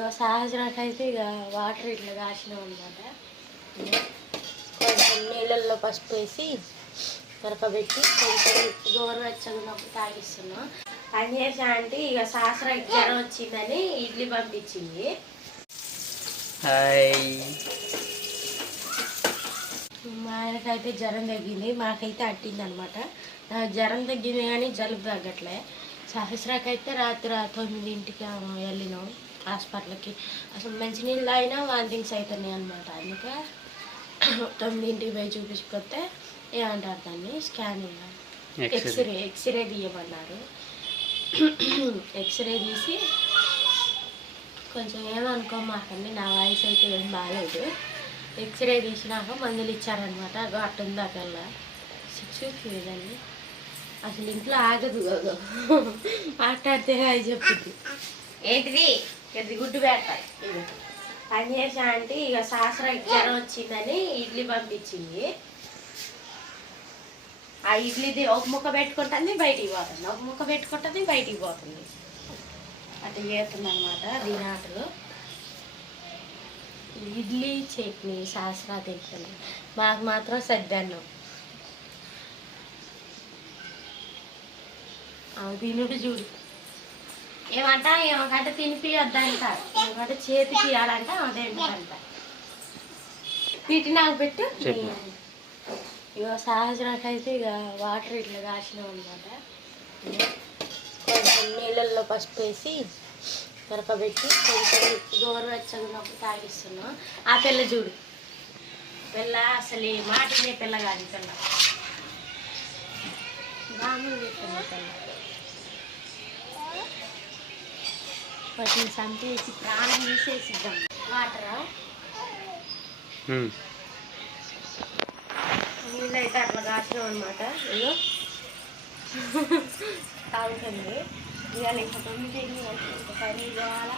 ఇక సహజరాకైతే ఇక వాటర్ ఇట్లా కాసినాం అనమాట కొంచెం నీళ్ళల్లో పసుపు వేసి కరకబెట్టి కొంచెం గోరువెచ్చగా ఉన్నప్పుడు తాగిస్తున్నాం. పని చేసా అంటే ఇక సహస్ర జ్వరం వచ్చిందని ఇడ్లీ పంపించింది. మా ఆయనకైతే జ్వరం తగ్గింది మాకైతే అట్టింది అనమాట జ్వరం తగ్గింది కానీ జలుబు తగ్గట్లే. సహస్రాకైతే రాత్రి తొమ్మిదింటికి వెళ్ళినాం. హాస్పిటల్కి. అసలు మంచినీళ్ళు తాగినా వాంతింగ్స్ అవుతున్నాయి అనమాట అందుకే తొమ్మిదింటికి పోయి చూపించుకొస్తే ఏమంటారు దాన్ని? స్కానింగ్ ఎక్స్రే ఎక్స్రే తీయమన్నారు. ఎక్స్రే తీసి కొంచెం ఏమనుకోమాకండి నా వాయిస్ అయితే ఏం బాగాలేదు ఎక్స్రే తీసినాక మందులు ఇచ్చారనమాట అకల్లా సిక్స్ లేదండి అసలు ఇంట్లో ఆగదు మాట్లాడితే అది చెప్పింది. ఏంటిది? ఇది గుడ్డు పెడతాయి ఇది. పని చేసా అంటే ఇక సాసర జ్వరం వచ్చిందని ఇడ్లీ పంపించింది. ఆ ఇడ్లీది ఒక ముక్క పెట్టుకుంటుంది బయటికి పోతుంది. ఒక ముక్క పెట్టుకుంటుంది బయటికి పోతుంది. అట్లా చేస్తుంది అనమాట ఇడ్లీ చట్నీ శాస్త్రా తింటుంది. మాకు మాత్రం సద్దన్నం. అవి తినుడు చూడు. ఏమంట? ఏమంటే? తినిపియొద్దంట. ఏమంటే? చేతికి ఇవ్వాలంట అదేంటంట వీటి నాకు పెట్టు. ఇక సహజరాకైతే ఇక వాటర్ ఇట్లా కాసినాం అనమాట కొంచెం నీళ్ళల్లో పసుపు వేసి కరకబెట్టి కొంచెం గోరువెచ్చగా ఉన్నప్పుడు తాగిస్తున్నాం. ఆ పిల్ల చూడు. పిల్ల అసలు ఈ మాటనే పిల్ల కాదు పిల్ల మామూలు పిల్ల పిల్ల వాటిని చంపేసి ప్రాణం తీసేసిద్దాం. వాటరా నీళ్ళు అయితే అట్లా కాసినాం అనమాట ఇగో తాగుతుంది. ఇవాళ ఇంకా తొమ్మిది ఇంకా పని చేయాలా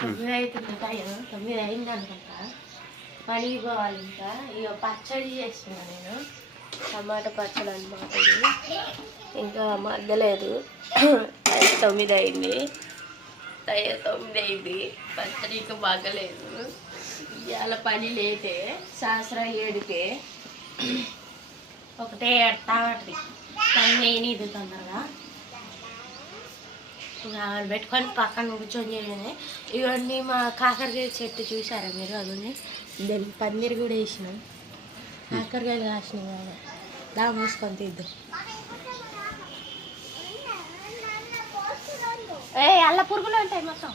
తొమ్మిది అవుతుంది టైం తొమ్మిది అయింది అనుకుంటా. పనికి పోవాలి ఇంకా. ఇక పచ్చడి చేస్తున్నా నేను. టమాటా పచ్చడి అనమాట ఇది. ఇంకా మగ్గలేదు. తొమ్మిది అయింది. తొమ్మిది అయింది. పచ్చడి ఇంకా మగ్గలేదు. ఇవాళ పని లేతే శాస్త్ర ఏడితే ఒకటే ఎడతా ఉంటుంది. పని చేయని ఇది తొందరగా. ఆమెను పెట్టుకొని పక్కన కూర్చొని ఇవన్నీ మా కాకరకాయ చెట్టు చూసారా మీరు? అది దాన్ని పందిరి కూడా వేసినాం. కాకరకాయ కాసినాం కదా దా మూసుకొని తీద్దాం ఏ అల్ల పురుగులు ఉంటాయి మొత్తం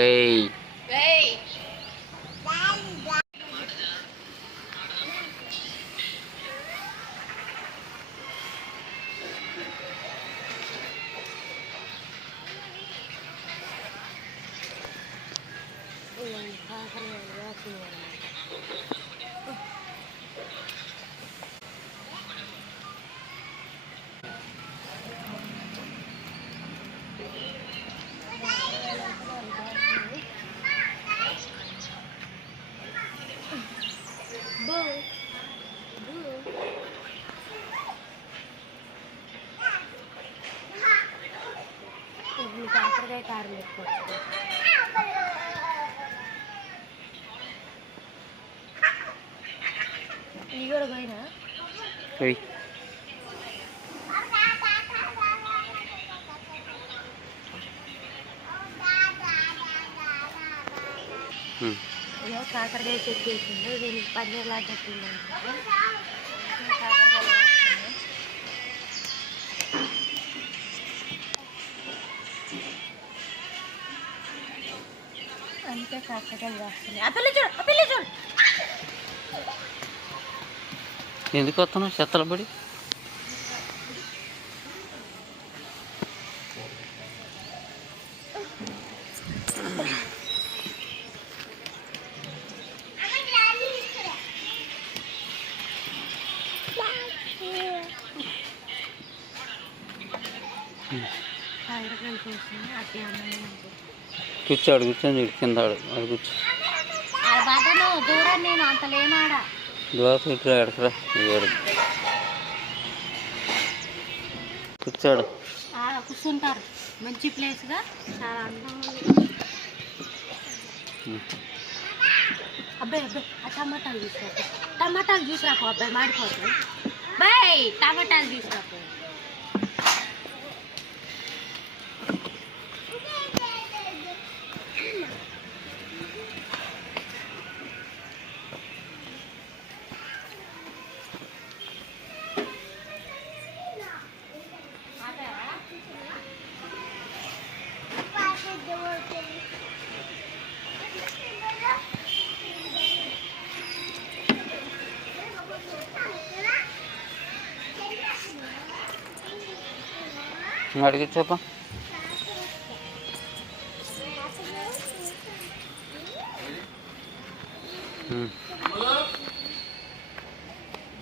ఏయ్ కాకరకాయ కారం పెట్టుకోవచ్చు ఇవి కూడా పోయినా ఏయ్ ఉమ్. ఇదో కాకరకాయ చెట్టు వేసిండు దీనికి పన్నీర్ లాంటి అందుకే కష్టకం ఎందుకు వస్తున్నావు? చెత్తల పడి? సాయంత్రం అట్లా కూర్చోడు కూర్చొని కింద ఆడు అది కూర్చో. దూరం ఇట్లా ఎడకరా కూర్చోడు. కూర్చుంటారు మంచి ప్లేస్గా చాలా అందంగా. అబ్బాయి అబ్బాయి ఆ టమాటాలు తీసుకురా టమాటాలు తీసుకురాపో అబ్బాయి మాడిపోతాయి బాయ్ టమాటాలు తీసుకురాపో అడిగి చెప్పా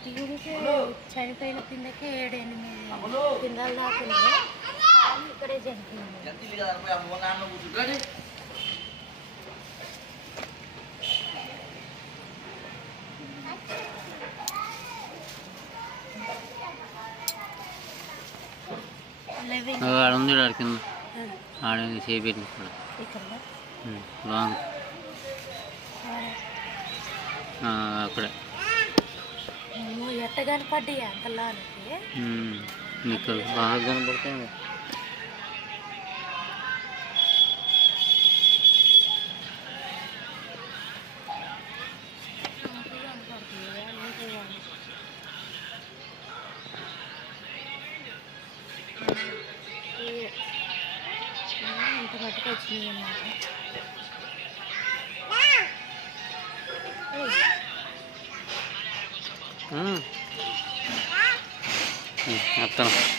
దిగుడికి చనిపోయిన కిందకే ఏడు ఎనిమిది కిందలు దాకా ఇక్కడే చనిపోయింది ఉంది ఆడ కింద. ఆడ ఇక్కడ. లాంగ్ అక్కడే. ఎట్ట కనపడ్డాయి. నీకు బాగా కనపడుతుంది ఇంత మట్టుకు వచ్చినాయి అన్నమాట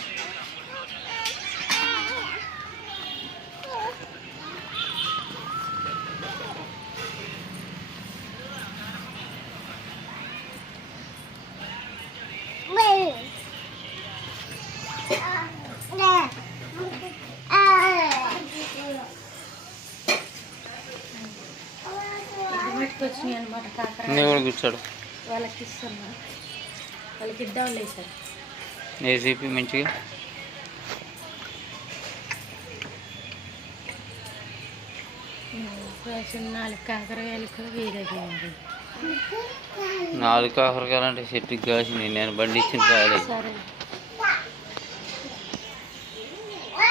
వచ్చినాయి అనమాట కాకర వాళ్ళకి ఇస్తున్నా వాళ్ళకి ఇద్దాంలే సార్. ఏసీపీ మంచిగా. నాలుగు కాకరకాయలు ఉంది నాలుగు కాకరకాయలంటే చెట్టుకి కాసింది నేను బండి ఇచ్చిన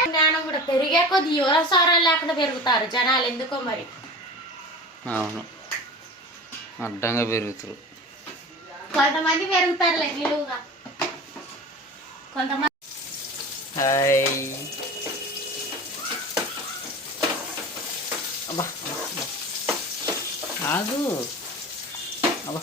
జ్ఞానం కూడా పెరిగే కొద్ది యువల సారం లేకుండా పెరుగుతారు జనాలు. ఎందుకో మరి? అవును. అడ్డంగా పెరుగుతారు. కొంతమంది పెరుగుతారులే నిలువుగా. కొంతమంది హాయ్. అబ్బా ఆగు. అబ్బా